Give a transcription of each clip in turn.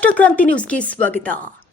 ರಾಷ್ಟ್ರಕ್ರಾಂತಿ ನ್ಯೂಸ್ಗೆ ಸ್ವಾಗತ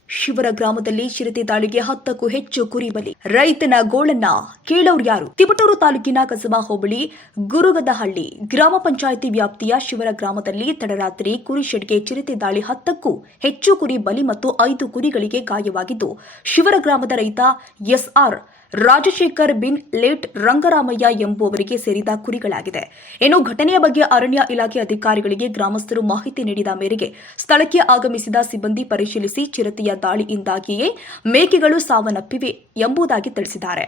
ಶಿವರ ಗ್ರಾಮದಲ್ಲಿ ಚಿರತೆ ದಾಳಿಗೆ ಹತ್ತಕ್ಕೂ ಹೆಚ್ಚು ಕುರಿ ಬಲಿ. ರೈತನ ಗೋಳನ್ನ ಕೇಳೋರು ಯಾರು? ತಿಪಟೂರು ತಾಲೂಕಿನ ಕಸಬಾ ಹೋಬಳಿ, ಗುರುಗದಹಳ್ಳಿ ಗ್ರಾಮ ಪಂಚಾಯಿತಿ ವ್ಯಾಪ್ತಿಯ ಶಿವರ ಗ್ರಾಮದಲ್ಲಿ ತಡರಾತ್ರಿ ಕುರಿ ಶೆಡ್ಗೆ ಚಿರತೆ ದಾಳಿ ಹತ್ತಕ್ಕೂ ಹೆಚ್ಚು ಕುರಿ ಬಲಿ ಮತ್ತು ಐದು ಕುರಿಗಳಿಗೆ ಗಾಯವಾಗಿದ್ದು, ಶಿವರ ಗ್ರಾಮದ ರೈತ ಎಸ್ಆರ್ ರಾಜಶೇಖರ್ ಬಿನ್ ಲೇಟ್ ರಂಗರಾಮಯ್ಯ ಎಂಬುವವರಿಗೆ ಸೇರಿದ ಕುರಿಗಳಾಗಿದೆ. ಇನ್ನು ಘಟನೆಯ ಬಗ್ಗೆ ಅರಣ್ಯ ಇಲಾಖೆ ಅಧಿಕಾರಿಗಳಿಗೆ ಗ್ರಾಮಸ್ಥರು ಮಾಹಿತಿ ನೀಡಿದ ಮೇರೆಗೆ ಸ್ಥಳಕ್ಕೆ ಆಗಮಿಸಿದ ಸಿಬ್ಬಂದಿ ಪರಿಶೀಲಿಸಿ ಚಿರತೆಯ ದಾಳಿಯಿಂದಾಗಿಯೇ ಮೇಕೆಗಳು ಸಾವನ್ನಪ್ಪಿವೆ ಎಂಬುದಾಗಿ ತಿಳಿಸಿದ್ದಾರೆ.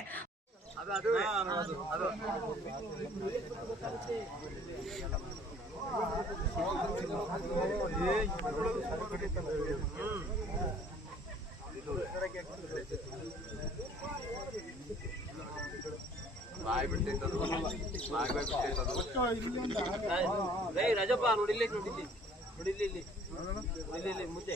ಏಯ್ ರಾಜಪ್ಪ ನೋಡಿಲ್ಲಿ ನೋಡಿಲ್ಲಿ ನೋಡಿಲ್ಲಿ ಇಲ್ಲಿ ಇಲ್ಲಿ ಇಲ್ಲಿ ಮುಂದೆ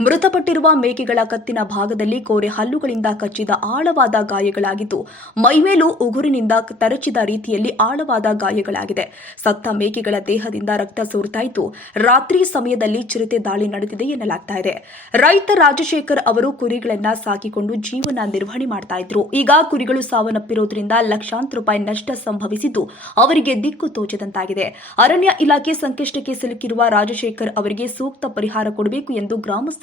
ಮೃತಪಟ್ಟಿರುವ ಮೇಕೆಗಳ ಕತ್ತಿನ ಭಾಗದಲ್ಲಿ ಕೋರೆ ಹಲ್ಲುಗಳಿಂದ ಕಚ್ಚಿದ ಆಳವಾದ ಗಾಯಗಳಾಗಿದ್ದು, ಮೈಮೇಲೂ ಉಗುರಿನಿಂದ ತರಚಿದ ರೀತಿಯಲ್ಲಿ ಆಳವಾದ ಗಾಯಗಳಾಗಿದೆ. ಸತ್ತ ಮೇಕೆಗಳ ದೇಹದಿಂದ ರಕ್ತ ಸೋರ್ತಾ ರಾತ್ರಿ ಸಮಯದಲ್ಲಿ ಚಿರತೆ ದಾಳಿ ನಡೆದಿದೆ ಎನ್ನಲಾಗ್ತಾ ಇದೆ. ರೈತ ರಾಜಶೇಖರ್ ಅವರು ಕುರಿಗಳನ್ನ ಸಾಕಿಕೊಂಡು ಜೀವನ ನಿರ್ವಹಣೆ ಮಾಡ್ತಾ ಇದ್ರು. ಈಗ ಕುರಿಗಳು ಸಾವನ್ನಪ್ಪಿರೋದ್ರಿಂದ ಲಕ್ಷಾಂತರ ರೂಪಾಯಿ ನಷ್ಟ ಸಂಭವಿಸಿದ್ದು, ಅವರಿಗೆ ದಿಕ್ಕು ತೋಚದಂತಾಗಿದೆ. ಅರಣ್ಯ ಇಲಾಖೆ ಸಂಕಷ್ಟಕ್ಕೆ ಸಿಲುಕಿರುವ ರಾಜಶೇಖರ್ ಅವರಿಗೆ ಸೂಕ್ತ ಪರಿಹಾರ ಕೊಡಬೇಕು ಎಂದು ಗ್ರಾಮಸ್ಥರು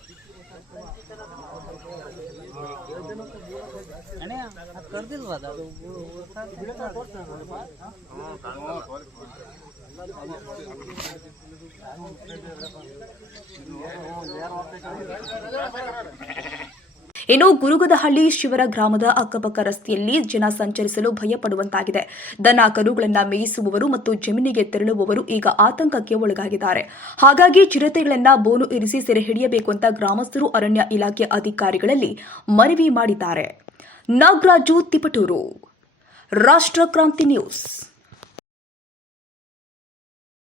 ಆ ಕಡೆ ಅದು, ಆ ಕಡೆ ಅದು, ಇನ್ನು ಗುರುಗದಹಳ್ಳಿ ಶಿವರ ಗ್ರಾಮದ ಅಕ್ಕಪಕ್ಕ ರಸ್ತೆಯಲ್ಲಿ ಜನ ಸಂಚರಿಸಲು ಭಯಪಡುವಂತಾಗಿದೆ. ದನ, ಕರುಗಳನ್ನು ಮೇಯಿಸುವವರು ಮತ್ತು ಜಮೀನಿಗೆ ತೆರಳುವವರು ಈಗ ಆತಂಕಕ್ಕೆ ಒಳಗಾಗಿದ್ದಾರೆ. ಹಾಗಾಗಿ ಚಿರತೆಗಳನ್ನ ಬೋನು ಇರಿಸಿ ಸೆರೆ ಹಿಡಿಯಬೇಕು ಅಂತ ಗ್ರಾಮಸ್ಥರು ಅರಣ್ಯ ಇಲಾಖೆ ಅಧಿಕಾರಿಗಳಲ್ಲಿ ಮನವಿ ಮಾಡಿದ್ದಾರೆ. ನಾಗರಾಜು ತಿಪಟೂರು. ರಾಷ್ಟ್ರ ಕ್ರಾಂತಿ ನ್ಯೂಸ್.